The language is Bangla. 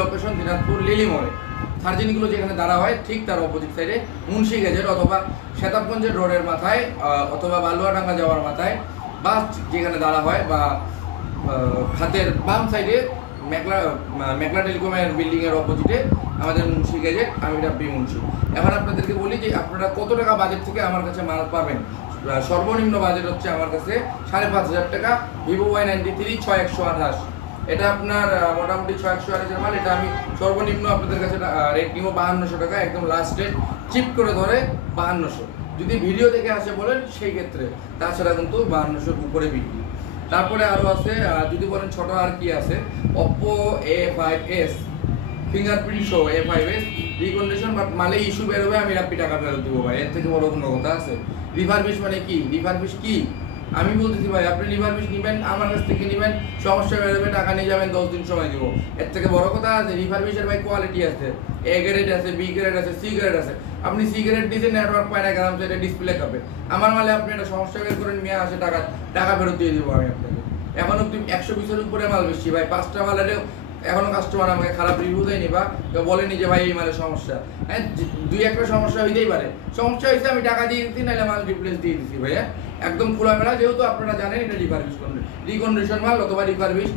লোকেশন দিনাজপুর লিলিমোড়ে সার্জেনিগুলো যেখানে দাঁড়া হয় ঠিক তার অপোজিট সাইডে মুন্সি গেজেট অথবা শেতাবগঞ্জের রোডের মাথায় অথবা বালুয়াডাঙ্গা যাওয়ার মাথায় বাস যেখানে দাঁড়া হয় বা খাতের বাম সাইডে মেঘলা টেলিকমের বিল্ডিংয়ের অপোজিটে আমাদের মুন্সি গেজেট। আমি রাব্বি মুন্সি। এখন আপনাদেরকে বলি যে আপনারা কত টাকা বাজেট থেকে আমার কাছে মাল পাবেন। সর্বনিম্ন বাজেট হচ্ছে আমার কাছে 5,500 টাকা ভিভো Y93 6128। এটা আপনার মোটামুটি 6128 মাল। এটা আমি সর্বনিম্ন আপনাদের কাছে রেট নিব 5200 টাকা, একদম লাস্ট রেট চিপ করে ধরে 5200। যদি ভিডিও দেখে আসে বলেন সেই ক্ষেত্রে, তাছাড়া কিন্তু 5200 উপরে বিক্রি। তারপরে আরও আছে, যদি বলেন ছোট আর কি আছে, Oppo A5s fingerprint show A5s recondition but মালে ইস্যু বেরোবে, আমি রাব্বি টাকা ফেরত দিব ভাই। এর থেকে বড় কোনো কথা আছে? রিফারবিশ মানে কি? রিফারবিশ কি আমি বলতেছি ভাই, আপনি রিফারবিশ নেবেন আমার কাছ থেকে নেবেন, সমস্যা বেরোবে, টাকা নিয়ে যাবেন, 10 দিন সময় দিব। এর থেকে বড় কথা আছে? রিফারবিশের ভাই কোয়ালিটি আছে, A গ্রেড আছে, B গ্রেড আছে, C গ্রেড আছে। আপনি C গ্রেড দিয়েছেন, নেটওয়ার্ক পায় না, গ্রাম সাইডে ডিসপ্লে খাবে। আমার মালে আপনি একটা সমস্যা বের করেন, নিয়ে আসে, টাকা ফেরত দিয়ে দিব আমি আপনাকে। এখন অব্দি 120-এর উপরে মাল বেশি ভাই, 5টা মালের এখনো কাস্টমার আমাকে খারাপ রিভিউ দেয়নি বা বলেনি যে ভাই এই মালের সমস্যা। হ্যাঁ, 2-1টা সমস্যা হইতেই পারে। সমস্যা হয়েছে আমি টাকা দিয়ে দিচ্ছি, নাহলে মাল রিপ্লেস দিয়ে দিচ্ছি ভাইয়া, একদম খোলামেলা। যেহেতু আপনারা জানেন এটা রিকন্ডিশন মাল অথবা রিফারবিশ।